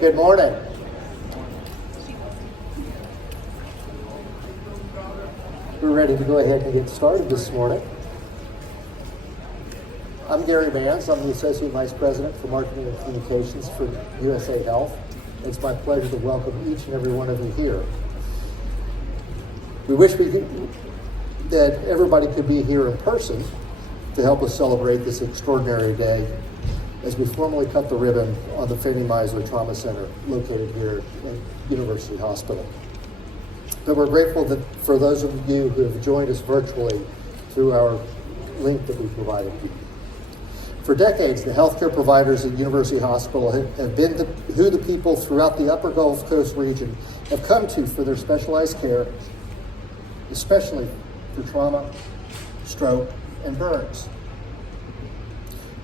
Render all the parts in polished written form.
Good morning. We're ready to go ahead and get started this morning. I'm Gary Mans. I'm the Associate Vice President for Marketing and Communications for USA Health. It's my pleasure to welcome each and every one of you here. We wish that everybody could be here in person to help us celebrate this extraordinary day as we formally cut the ribbon on the Fanny Meisler Trauma Center located here at University Hospital. But we're grateful for those of you who have joined us virtually through our link that we provided you. For decades, the healthcare providers at University Hospital have been who the people throughout the upper Gulf Coast region have come to for their specialized care, especially for trauma, stroke, and burns.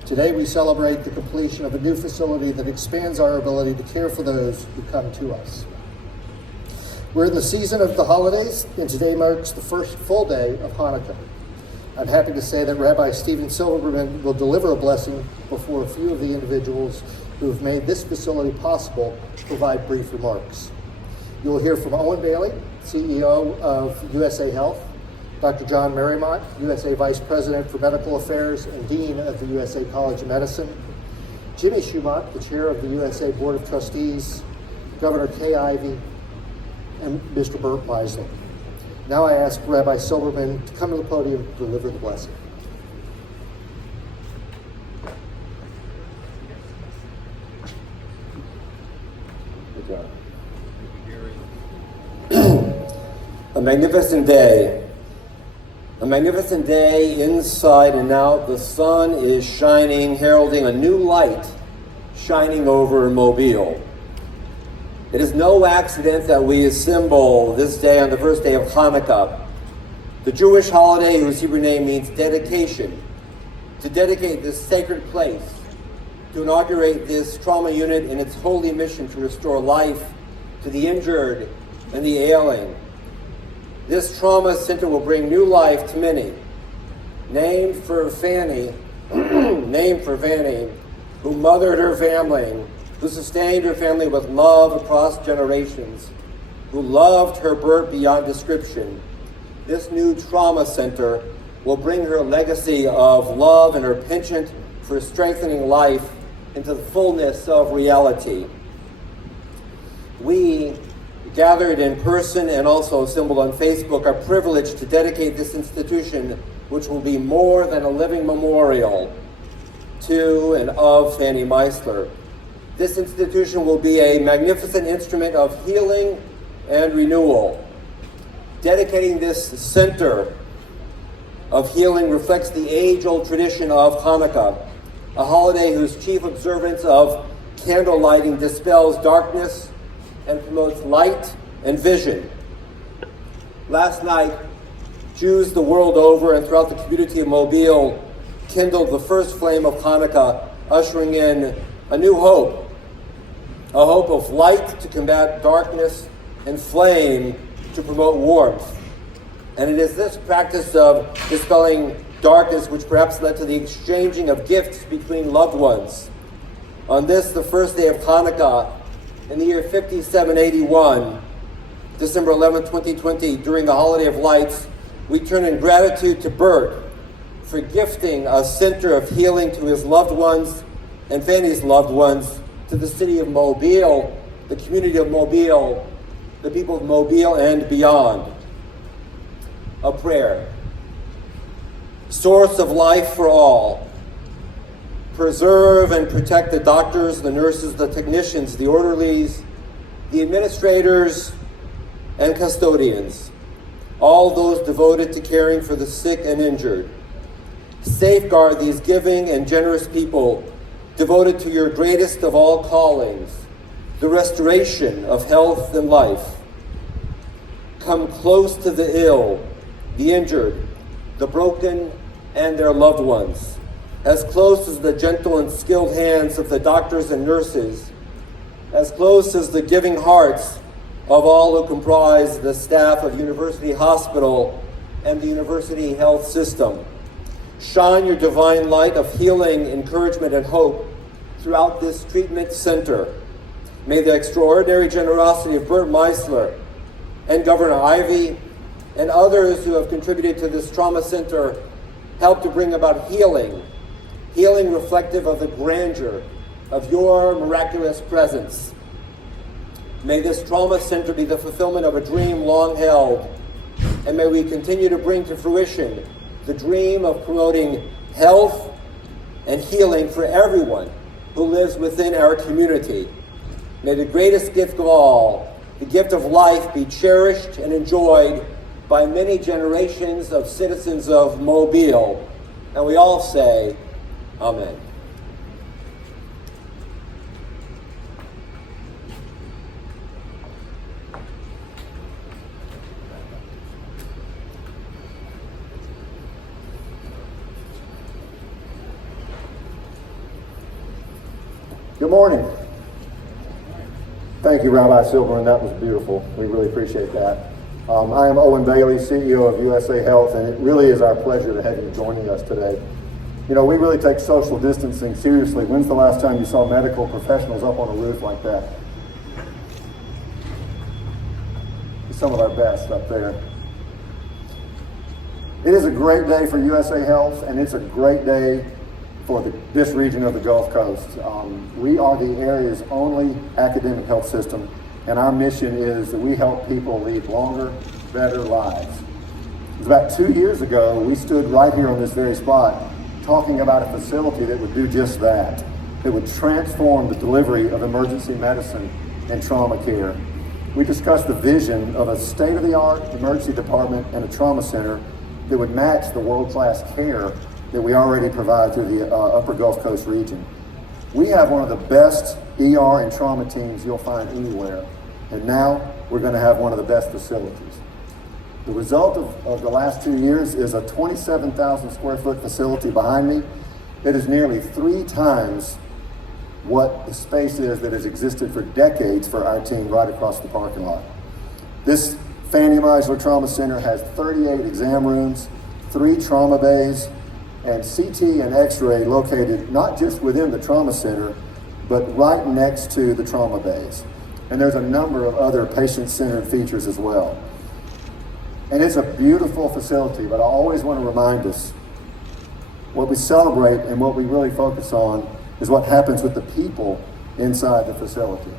Today, we celebrate the completion of a new facility that expands our ability to care for those who come to us. We're in the season of the holidays, and today marks the first full day of Hanukkah. I'm happy to say that Rabbi Stephen Silverman will deliver a blessing before a few of the individuals who have made this facility possible provide brief remarks. You will hear from Owen Bailey, CEO of USA Health, Dr. John Marymont, USA Vice President for Medical Affairs and Dean of the USA College of Medicine, Jimmy Schumacher, the Chair of the USA Board of Trustees, Governor Kay Ivey, and Mr. Burt Meisler. Now I ask Rabbi Silverman to come to the podium to deliver the blessing. Good job. A magnificent day. A magnificent day inside and out. The sun is shining, heralding a new light shining over Mobile. It is no accident that we assemble this day on the first day of Hanukkah, the Jewish holiday whose Hebrew name means dedication, to dedicate this sacred place, to inaugurate this trauma unit in its holy mission to restore life to the injured and the ailing. This trauma center will bring new life to many. Named for Fanny, who mothered her family, who sustained her family with love across generations, who loved her Burt beyond description. This new trauma center will bring her legacy of love and her penchant for strengthening life into the fullness of reality. We, gathered in person and also assembled on Facebook, are privileged to dedicate this institution, which will be more than a living memorial to and of Fanny Meisler. This institution will be a magnificent instrument of healing and renewal. Dedicating this center of healing reflects the age-old tradition of Hanukkah, a holiday whose chief observance of candle lighting dispels darkness and promotes light and vision. Last night, Jews the world over and throughout the community of Mobile kindled the first flame of Hanukkah, ushering in a new hope, a hope of light to combat darkness and flame to promote warmth. And it is this practice of dispelling darkness which perhaps led to the exchanging of gifts between loved ones. On this, the first day of Hanukkah, in the year 5781, December 11, 2020, during the Holiday of Lights, we turn in gratitude to Burt for gifting a center of healing to his loved ones and Fanny's loved ones, to the city of Mobile, the community of Mobile, the people of Mobile and beyond. A prayer. Source of life for all, preserve and protect the doctors, the nurses, the technicians, the orderlies, the administrators, and custodians, all those devoted to caring for the sick and injured. Safeguard these giving and generous people devoted to your greatest of all callings, the restoration of health and life. Come close to the ill, the injured, the broken, and their loved ones, as close as the gentle and skilled hands of the doctors and nurses, as close as the giving hearts of all who comprise the staff of University Hospital and the University Health System. Shine your divine light of healing, encouragement, and hope throughout this treatment center. May the extraordinary generosity of Bert Meisler and Governor Ivey and others who have contributed to this trauma center help to bring about healing reflective of the grandeur of your miraculous presence. May this trauma center be the fulfillment of a dream long held, and may we continue to bring to fruition the dream of promoting health and healing for everyone who lives within our community. May the greatest gift of all, the gift of life, be cherished and enjoyed by many generations of citizens of Mobile. And we all say, Amen. Good morning. Thank you, Rabbi Silverman. That was beautiful. We really appreciate that. I am Owen Bailey, CEO of USA Health, and it really is our pleasure to have you joining us today. You know, we really take social distancing seriously. When's the last time you saw medical professionals up on a roof like that? Some of our best up there. It is a great day for USA Health, and it's a great day for this region of the Gulf Coast. We are the area's only academic health system, and our mission is that we help people lead longer, better lives. It was about 2 years ago, we stood right here on this very spot talking about a facility that would do just that. It would transform the delivery of emergency medicine and trauma care. We discussed the vision of a state-of-the-art emergency department and a trauma center that would match the world-class care that we already provide through the Upper Gulf Coast region. We have one of the best ER and trauma teams you'll find anywhere, and now we're going to have one of the best facilities. The result of the last 2 years is a 27,000 square foot facility behind me that is nearly 3 times what the space is that has existed for decades for our team right across the parking lot. This Fanny Meisler Trauma Center has 38 exam rooms, 3 trauma bays, and CT and X-ray located not just within the trauma center, but right next to the trauma bays. And there's a number of other patient-centered features as well. And it's a beautiful facility, but I always want to remind us, what we celebrate and what we really focus on is what happens with the people inside the facility.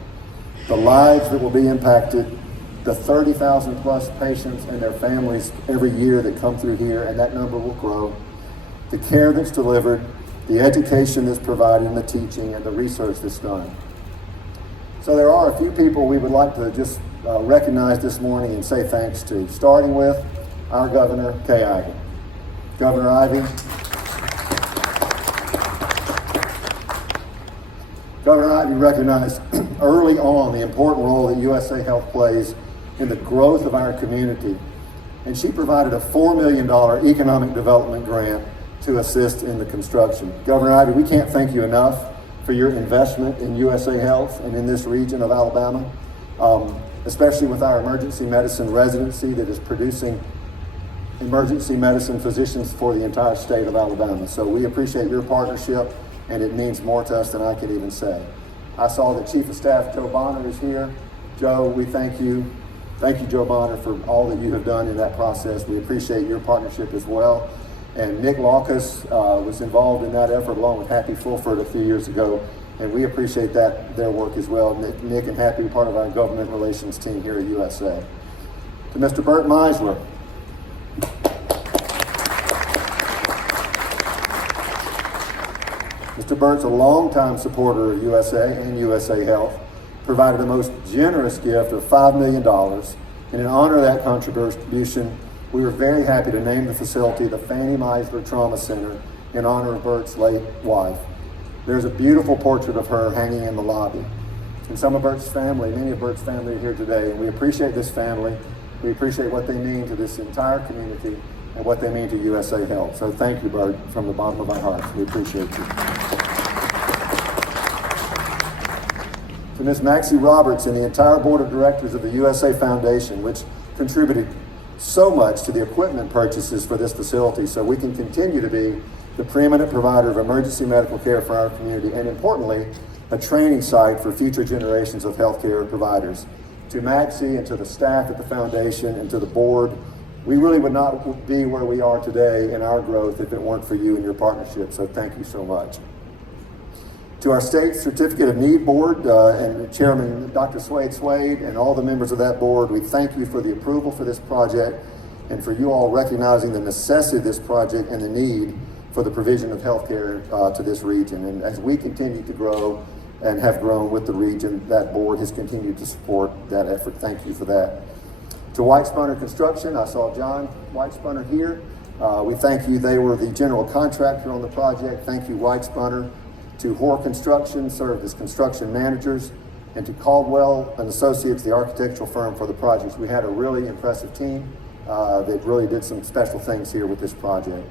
The lives that will be impacted, the 30,000 plus patients and their families every year that come through here, and that number will grow. The care that's delivered, the education that's provided, and the teaching and the research that's done. So there are a few people we would like to just recognize this morning and say thanks to, starting with our Governor, Kay Ivey. Governor Ivey. Governor Ivey recognized early on the important role that USA Health plays in the growth of our community, and she provided a $4 million economic development grant to assist in the construction. Governor Ivey, we can't thank you enough for your investment in USA Health and in this region of Alabama, especially with our emergency medicine residency that is producing emergency medicine physicians for the entire state of Alabama. So we appreciate your partnership, and it means more to us than I could even say. I saw that Chief of Staff Joe Bonner is here. Joe, we thank you. Thank you, Joe Bonner, for all that you have done in that process. We appreciate your partnership as well. And Nick Lawkus was involved in that effort along with Happy Fulford a few years ago, and we appreciate their work as well. Nick and Happy are part of our government relations team here at USA. To Mr. Bert Meisler. Mr. Bert's a longtime supporter of USA and USA Health, provided the most generous gift of $5 million, and in honor of that contribution, we were very happy to name the facility the Fanny Meisler Trauma Center in honor of Bert's late wife. There's a beautiful portrait of her hanging in the lobby. And some of Bert's family, many of Bert's family are here today, and we appreciate this family. We appreciate what they mean to this entire community and what they mean to USA Health. So thank you, Bert, from the bottom of our hearts. We appreciate you. To Ms. Maxie Roberts and the entire board of directors of the USA Foundation, which contributed so much to the equipment purchases for this facility so we can continue to be the preeminent provider of emergency medical care for our community, and importantly, a training site for future generations of healthcare providers. To Maxie and to the staff at the foundation and to the board, we really would not be where we are today in our growth if it weren't for you and your partnership, so thank you so much. To our State Certificate of Need Board and Chairman Dr. Swade and all the members of that board, we thank you for the approval for this project and for you all recognizing the necessity of this project and the need for the provision of healthcare to this region. And as we continue to grow and have grown with the region, that board has continued to support that effort. Thank you for that. To White Spunner Construction, I saw John White Spunner here. We thank you. They were the general contractor on the project. Thank you, White Spunner. To Hoare Construction, served as construction managers. And to Caldwell and Associates, the architectural firm for the projects. We had a really impressive team that really did some special things here with this project.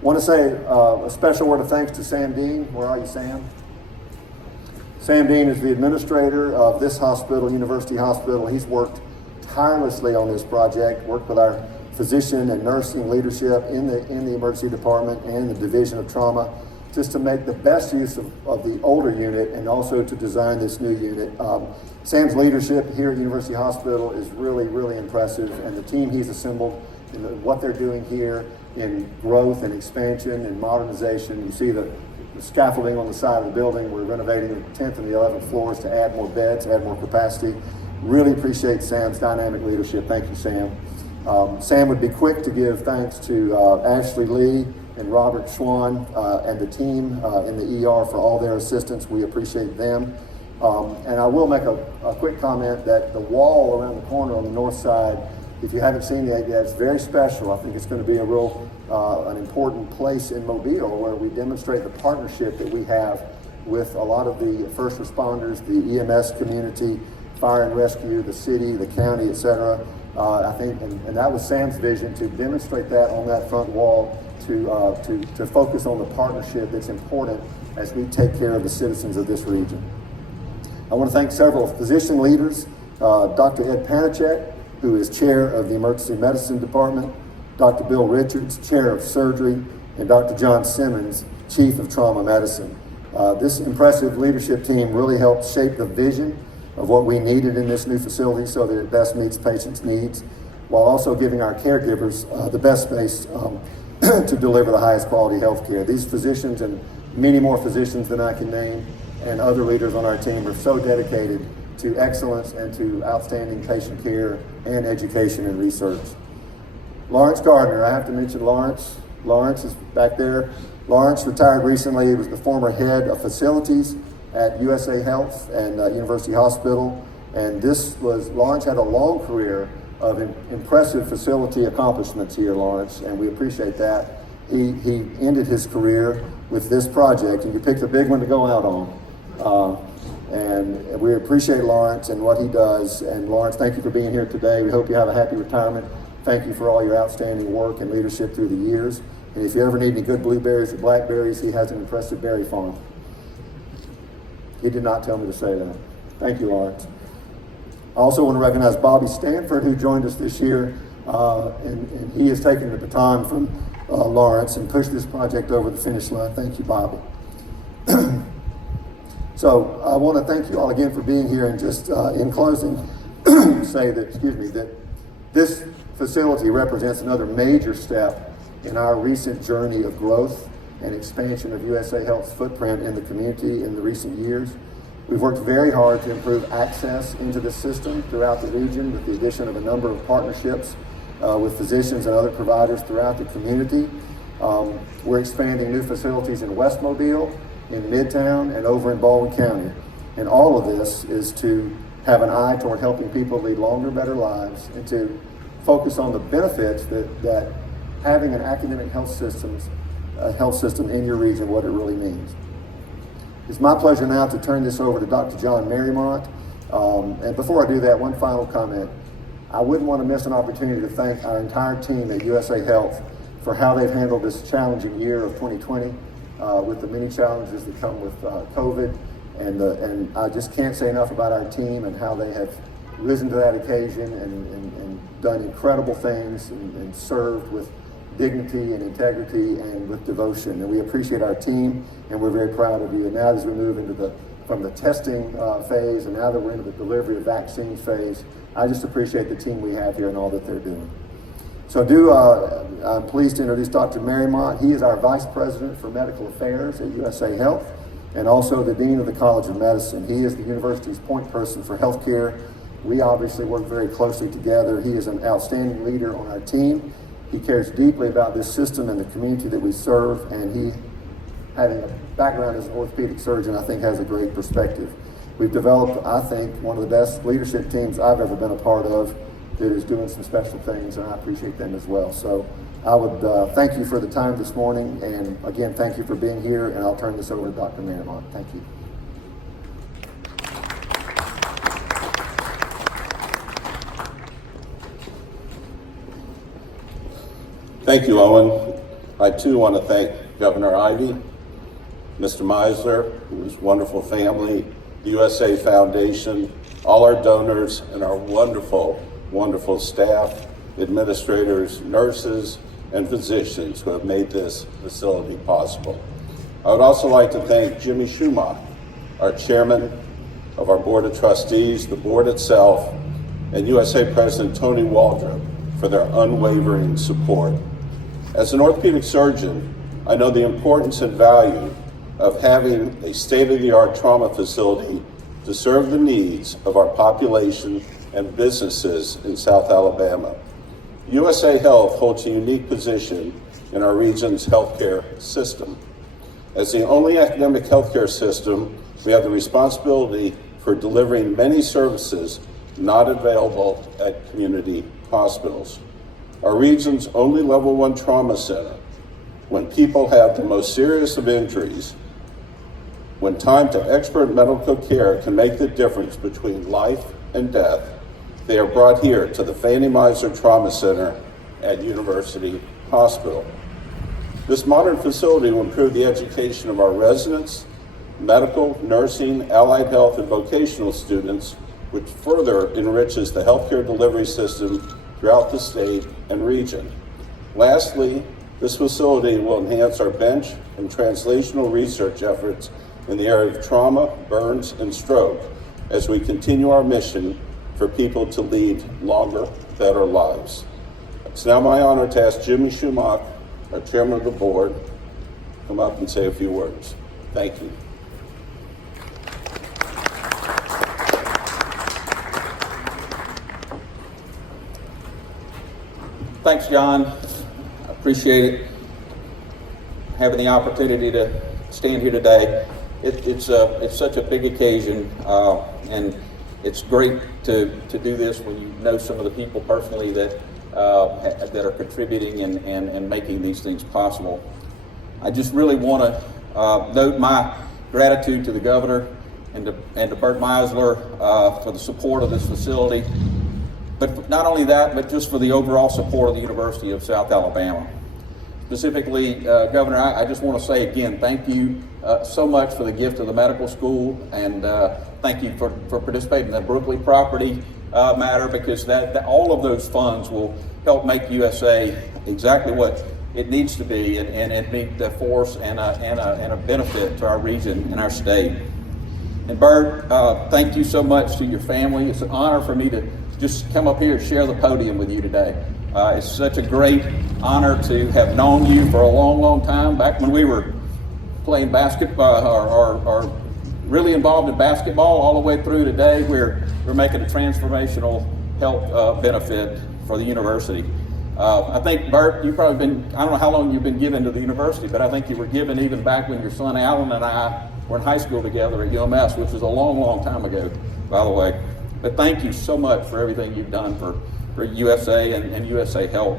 I want to say a special word of thanks to Sam Dean. Where are you, Sam? Sam Dean is the administrator of this hospital, University Hospital. He's worked tirelessly on this project, worked with our physician and nursing leadership in the emergency department and the division of trauma, just to make the best use of the older unit and also to design this new unit. Sam's leadership here at University Hospital is really, really impressive, and the team he's assembled and what they're doing here in growth and expansion and modernization. You see the scaffolding on the side of the building. We're renovating the 10th and the 11th floors to add more beds, add more capacity. Really appreciate Sam's dynamic leadership. Thank you, Sam. Sam would be quick to give thanks to Ashley Lee and Robert Schwann and the team in the ER for all their assistance. We appreciate them. And I will make a quick comment that the wall around the corner on the north side, if you haven't seen it yet, it's very special. I think it's going to be a real, an important place in Mobile where we demonstrate the partnership that we have with a lot of the first responders, the EMS community, fire and rescue, the city, the county, et cetera. I think, and that was Sam's vision, to demonstrate that on that front wall, to focus on the partnership that's important as we take care of the citizens of this region. I want to thank several physician leaders, Dr. Ed Panacek, who is chair of the emergency medicine department, Dr. Bill Richards, chair of surgery, and Dr. John Simmons, chief of trauma medicine. This impressive leadership team really helped shape the vision of what we needed in this new facility so that it best meets patients' needs, while also giving our caregivers the best space to deliver the highest quality health care. These physicians and many more physicians than I can name and other leaders on our team are so dedicated to excellence and to outstanding patient care and education and research. Lawrence Gardner, I have to mention Lawrence. Lawrence is back there. Lawrence retired recently. He was the former head of facilities at USA Health and University Hospital. And Lawrence had a long career of impressive facility accomplishments here, Lawrence, and we appreciate that. He ended his career with this project, and you picked a big one to go out on. And we appreciate Lawrence and what he does. And Lawrence, thank you for being here today. We hope you have a happy retirement. Thank you for all your outstanding work and leadership through the years. And if you ever need any good blueberries or blackberries, he has an impressive berry farm. He did not tell me to say that. Thank you, Lawrence. I also want to recognize Bobby Stanford, who joined us this year, and he has taken the baton from Lawrence and pushed this project over the finish line. Thank you, Bobby. So I want to thank you all again for being here, and just in closing, say that this facility represents another major step in our recent journey of growth and expansion of USA Health's footprint in the community in the recent years. We've worked very hard to improve access into the system throughout the region with the addition of a number of partnerships with physicians and other providers throughout the community. We're expanding new facilities in West Mobile, in Midtown, and over in Baldwin County. And all of this is to have an eye toward helping people lead longer, better lives, and to focus on the benefits that having an academic health system in your region, what it really means. It's my pleasure now to turn this over to Dr. John Marymont. And before I do that, one final comment. I wouldn't want to miss an opportunity to thank our entire team at USA Health for how they've handled this challenging year of 2020 with the many challenges that come with COVID. And I just can't say enough about our team and how they have risen to that occasion and done incredible things and served with dignity and integrity and with devotion. And we appreciate our team, and we're very proud of you. And now as we move into the from the testing phase, and now that we're into the delivery of vaccines phase. I just appreciate the team we have here and all that they're doing. So I'm pleased to introduce Dr. Marymont. He is our Vice President for Medical Affairs at USA Health and also the Dean of the College of Medicine. He is the university's point person for healthcare. We obviously work very closely together. He is an outstanding leader on our team. He cares deeply about this system and the community that we serve, and he, having a background as an orthopedic surgeon, I think has a great perspective. We've developed, I think, one of the best leadership teams I've ever been a part of that is doing some special things, and I appreciate them as well. So I would thank you for the time this morning, and again, thank you for being here, and I'll turn this over to Dr. Marymont. Thank you. Thank you, Owen. I too want to thank Governor Ivey, Mr. Meisler, his wonderful family, the USA Foundation, all our donors, and our wonderful, wonderful staff, administrators, nurses, and physicians who have made this facility possible. I would also like to thank Jimmy Schumacher, our chairman of our Board of Trustees, the board itself, and USA President Tony Waldrop for their unwavering support. As an orthopedic surgeon, I know the importance and value of having a state-of-the-art trauma facility to serve the needs of our population and businesses in South Alabama. USA Health holds a unique position in our region's healthcare system. As the only academic healthcare system, we have the responsibility for delivering many services not available at community hospitals. Our region's only level 1 trauma center, when people have the most serious of injuries, when time to expert medical care can make the difference between life and death, they are brought here to the Fanny Meisler Trauma Center at University Hospital. This modern facility will improve the education of our residents, medical, nursing, allied health, and vocational students, which further enriches the healthcare delivery system throughout the state and region. Lastly, this facility will enhance our bench and translational research efforts in the area of trauma, burns, and stroke as we continue our mission for people to lead longer, better lives. It's now my honor to ask Jimmy Schumacher, our chairman of the board, to come up and say a few words. Thank you. Thanks, John. I appreciate it. Having the opportunity to stand here today. It's such a big occasion, and it's great to do this when you know some of the people personally that are contributing and making these things possible. I just really want to note my gratitude to the governor and to Bert Meisler for the support of this facility. But not only that, but just for the overall support of the University of South Alabama. Specifically, Governor, I just want to say again, thank you so much for the gift of the medical school, and thank you for participating in the Brooklyn property matter, because that all of those funds will help make USA exactly what it needs to be, and be the force and a benefit to our region and our state. And Bert, thank you so much to your family. It's an honor for me to just come up here and share the podium with you today. It's such a great honor to have known you for a long, long time, back when we were playing basketball or really involved in basketball, all the way through today. We're making a transformational health benefit for the university. I think, Bert, you've probably been, I don't know how long you've been given to the university, but I think you were given even back when your son Alan and I were in high school together at UMS, which was a long, long time ago, by the way. But thank you so much for everything you've done for USA and USA Health.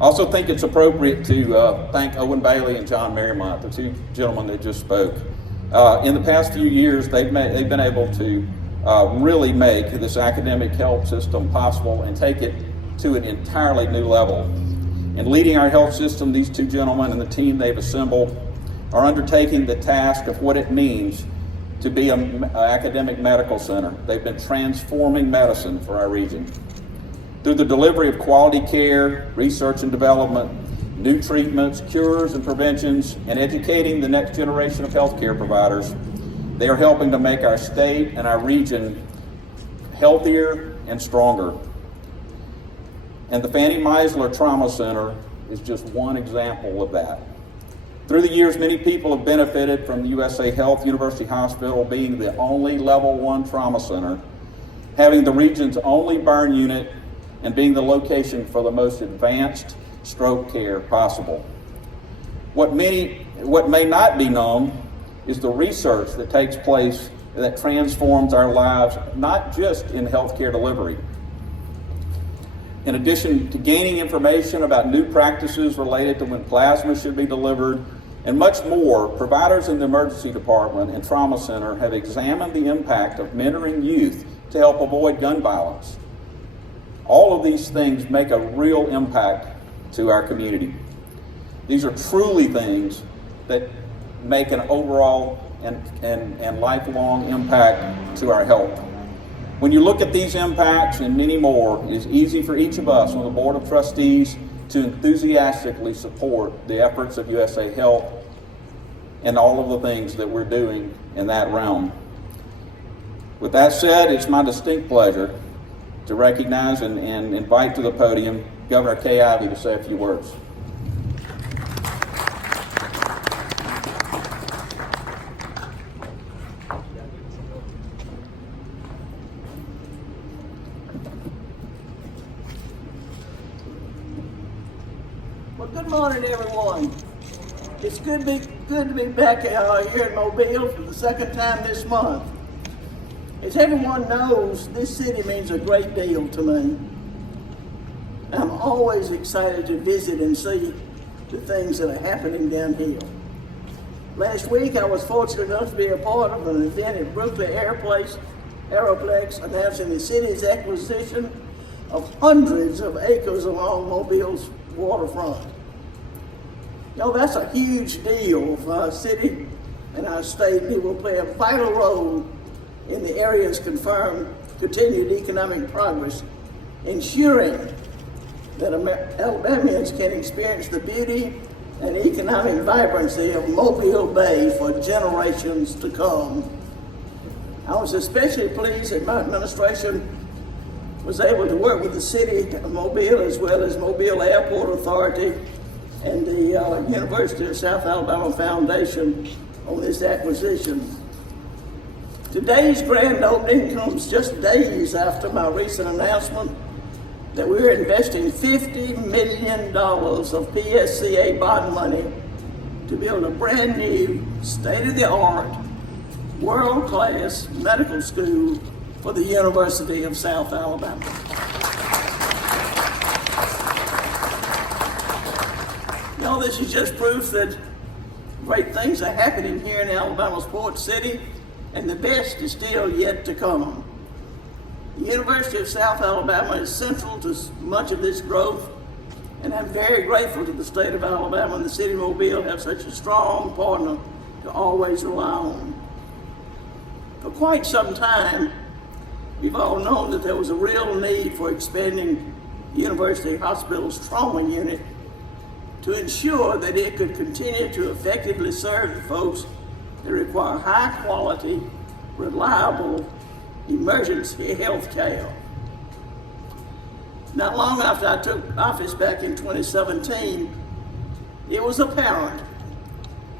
I also think it's appropriate to thank Owen Bailey and John Marymont, the two gentlemen that just spoke. In the past few years, they've been able to really make this academic health system possible and take it to an entirely new level. In leading our health system, these two gentlemen and the team they've assembled are undertaking the task of what it means to be an academic medical center. They've been transforming medicine for our region. Through the delivery of quality care, research and development, new treatments, cures and preventions, and educating the next generation of healthcare providers, They are helping to make our state and our region healthier and stronger. And the Fanny Meisler Trauma Center is just one example of that. Through the years, many people have benefited from USA Health University Hospital being the only level 1 trauma center, having the region's only burn unit, and being the location for the most advanced stroke care possible. What may not be known is the research that takes place that transforms our lives, not just in healthcare delivery. In addition to gaining information about new practices related to when plasma should be delivered, and much more, providers in the emergency department and trauma center have examined the impact of mentoring youth to help avoid gun violence. All of these things make a real impact to our community. These are truly things that make an overall and lifelong impact to our health. When you look at these impacts and many more, it is easy for each of us on the Board of Trustees to enthusiastically support the efforts of USA Health and all of the things that we're doing in that realm. With that said, it's my distinct pleasure to recognize and invite to the podium Governor Kay Ivey to say a few words. Well, good morning, everyone. It's good to be back here in Mobile for the second time this month. As everyone knows, this city means a great deal to me. I'm always excited to visit and see the things that are happening down here. Last week, I was fortunate enough to be a part of an event at Brooklyn Aeroplex announcing the city's acquisition of hundreds of acres along Mobile's waterfront. You know, that's a huge deal for our city and our state, and it will play a vital role in the area's continued economic progress, ensuring that Alabamians can experience the beauty and economic vibrancy of Mobile Bay for generations to come. I was especially pleased that my administration was able to work with the city of Mobile as well as Mobile Airport Authority and the University of South Alabama Foundation on this acquisition. Today's grand opening comes just days after my recent announcement that we're investing $50 million of PSCA bond money to build a brand new, state-of-the-art, world-class medical school for the University of South Alabama. You know, this is just proof that great things are happening here in Alabama's port city, and the best is still yet to come. The University of South Alabama is central to much of this growth, and I'm very grateful to the state of Alabama and the city of Mobile have such a strong partner to always rely on. For quite some time, we've all known that there was a real need for expanding the University Hospital's trauma unit to ensure that it could continue to effectively serve the folks that require high quality, reliable emergency health care. Not long after I took office back in 2017, it was apparent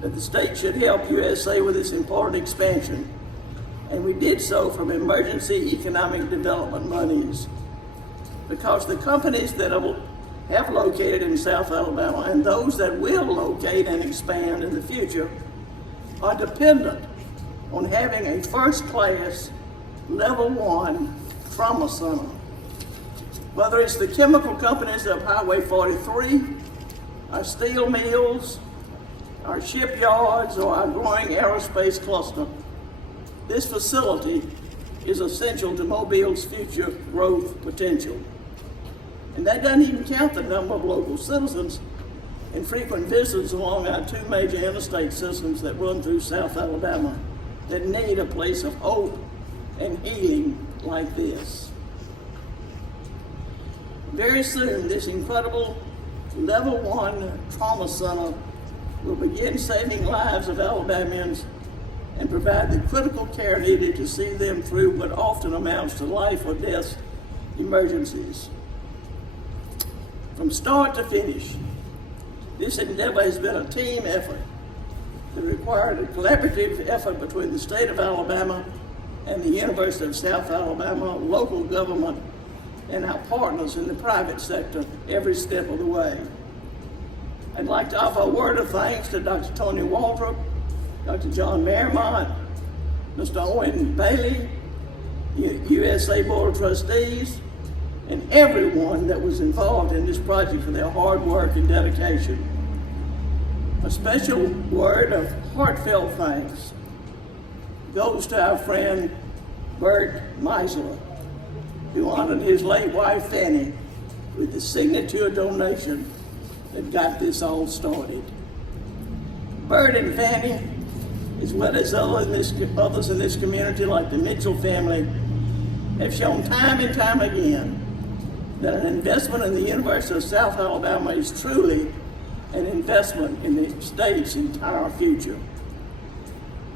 that the state should help USA with its important expansion, and we did so from emergency economic development monies. Because the companies that have located in South Alabama and those that will locate and expand in the future are dependent on having a first-class, level 1 trauma center. Whether it's the chemical companies of Highway 43, our steel mills, our shipyards, or our growing aerospace cluster, this facility is essential to Mobile's future growth potential. And that doesn't even count the number of local citizens and frequent visitors along our two major interstate systems that run through South Alabama that need a place of hope and healing like this. Very soon, this incredible level 1 trauma center will begin saving lives of Alabamians and provide the critical care needed to see them through what often amounts to life or death emergencies. From start to finish, this endeavor has been a team effort that required a collaborative effort between the state of Alabama and the University of South Alabama, local government, and our partners in the private sector every step of the way. I'd like to offer a word of thanks to Dr. Tony Waldrop, Dr. John Marymont, Mr. Owen Bailey, USA Board of Trustees, and everyone that was involved in this project for their hard work and dedication. A special word of heartfelt thanks goes to our friend Bert Meisler, who honored his late wife Fanny with the signature donation that got this all started. Bert and Fanny, as well as others in this community like the Mitchell family, have shown time and time again that an investment in the University of South Alabama is truly an investment in the state's entire future.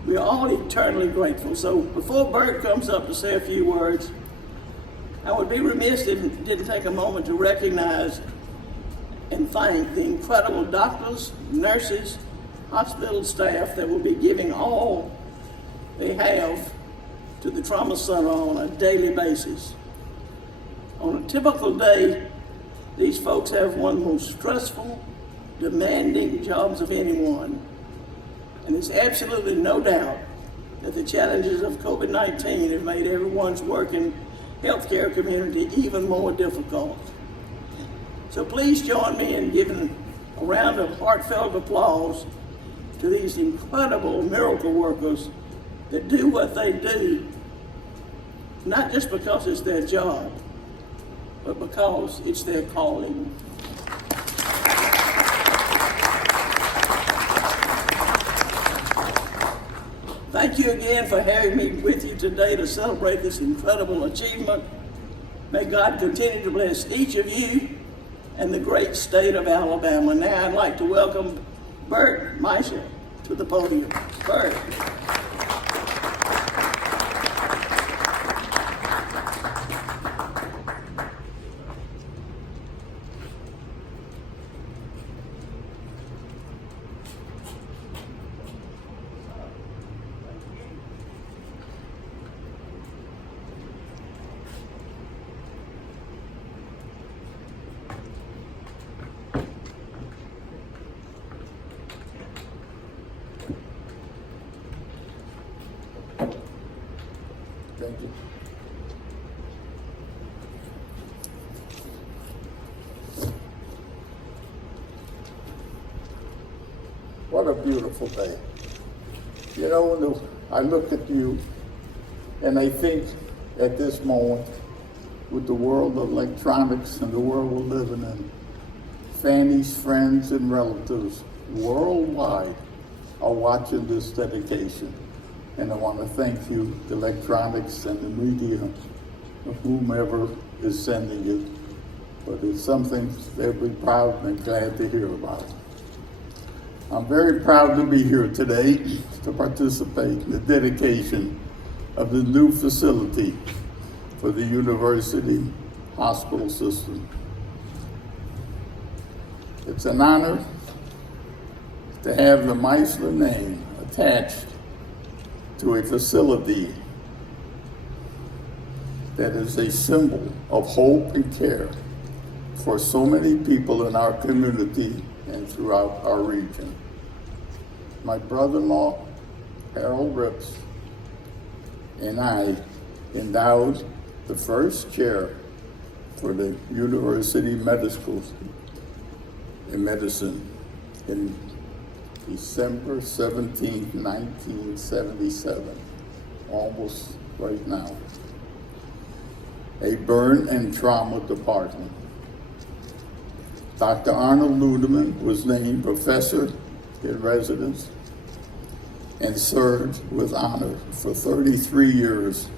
We are all eternally grateful. So before Bert comes up to say a few words, I would be remiss if I didn't take a moment to recognize and thank the incredible doctors, nurses, hospital staff that will be giving all they have to the Trauma Center on a daily basis. On a typical day, these folks have one of the most stressful, demanding jobs of anyone. And there's absolutely no doubt that the challenges of COVID-19 have made everyone's work in healthcare community even more difficult. So please join me in giving a round of heartfelt applause to these incredible miracle workers that do what they do, not just because it's their job, but because it's their calling. Thank you again for having me with you today to celebrate this incredible achievement. May God continue to bless each of you and the great state of Alabama. Now I'd like to welcome Bert Meisler to the podium. Bert. Thank you. What a beautiful day. You know, when I look at you and I think at this moment, with the world of electronics and the world we're living in, Fanny's friends and relatives worldwide are watching this dedication. And I want to thank you, the electronics and the media, whomever is sending it. But it's something they'll be proud and glad to hear about. I'm very proud to be here today to participate in the dedication of the new facility for the university hospital system. It's an honor to have the Meisler name attached to a facility that is a symbol of hope and care for so many people in our community and throughout our region. My brother-in-law, Harold Rips, and I endowed the first chair for the University Medical in Medicine in December 17, 1977, almost right now. A burn and trauma department. Dr. Arnold Ludeman was named professor in residence and served with honor for 33 years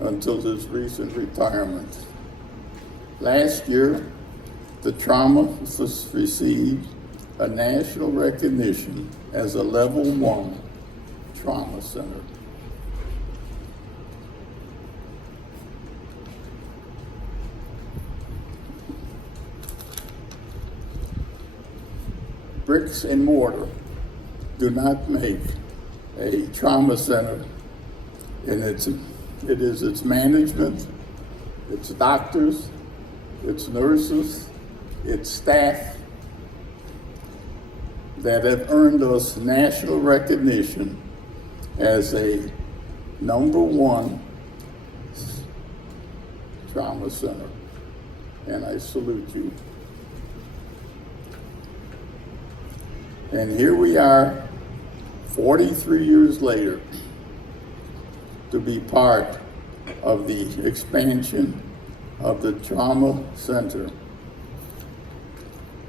until his recent retirement. Last year, the trauma received a national recognition as a level 1 Trauma Center. Bricks and mortar do not make a trauma center, and it is its management, its doctors, its nurses, its staff that have earned us national recognition as a #1 trauma center, and I salute you. And here we are, 43 years later, to be part of the expansion of the Trauma Center.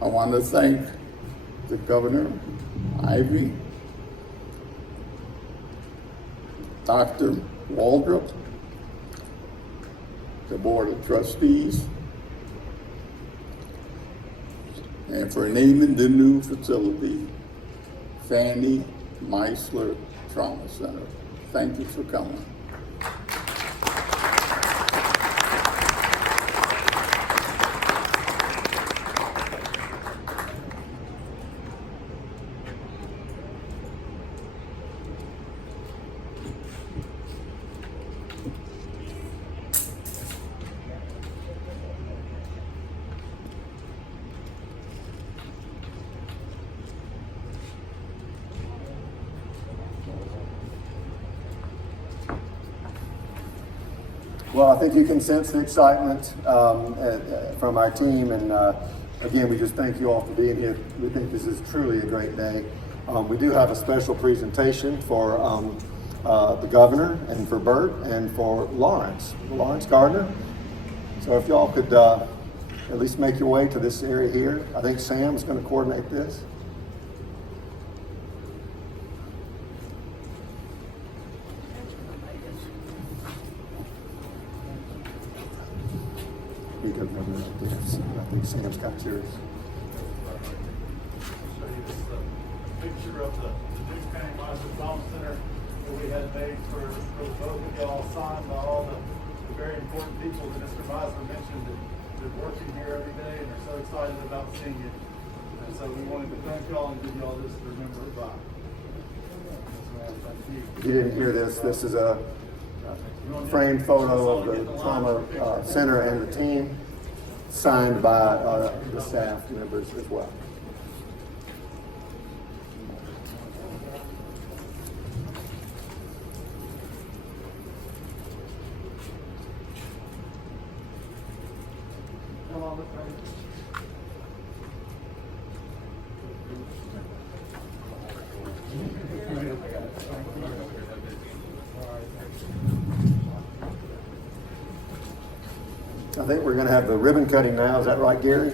I want to thank the Governor, Ivy, Dr. Waldrop, the Board of Trustees, and for naming the new facility, Fanny Meisler Trauma Center. Thank you for coming. Well, I think you can sense the excitement from our team, and again, we just thank you all for being here. We think this is truly a great day. We do have a special presentation for the governor, and for Bert, and for Lawrence Gardner. So if y'all could at least make your way to this area here. I think Sam's going to coordinate this. I think Sam's got yours. Show you this picture of the new Fanny Meisler Trauma Center that we had made for both of y'all, signed by all the very important people that Mr. Meisler mentioned that working here every day and are so excited about seeing it. And so we wanted to thank y'all and give y'all this to remember it by. Thank you. If you didn't hear this, this is a framed photo of the Trauma Center and the team, signed by the staff members as well. I think we're going to have the ribbon cutting now. Is that right, Gary?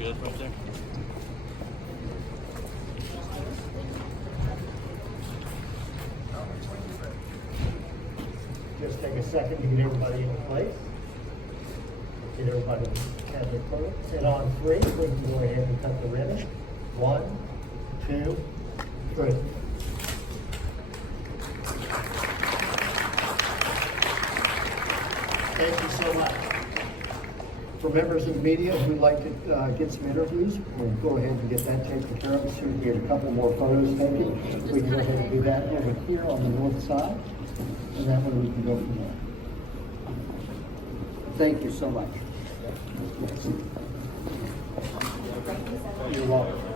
Right there. Just take a second to get everybody in place. Get everybody have their clothes. And on 3, we can go ahead and cut the ribbon. 1, 2, 3. Thank you so much. For members of the media who'd like to get some interviews, we'll go ahead and get that taken care of as soon as we get a couple more photos taken. We can go ahead and do that over here on the north side, and that way we can go from there. Thank you so much. You're welcome.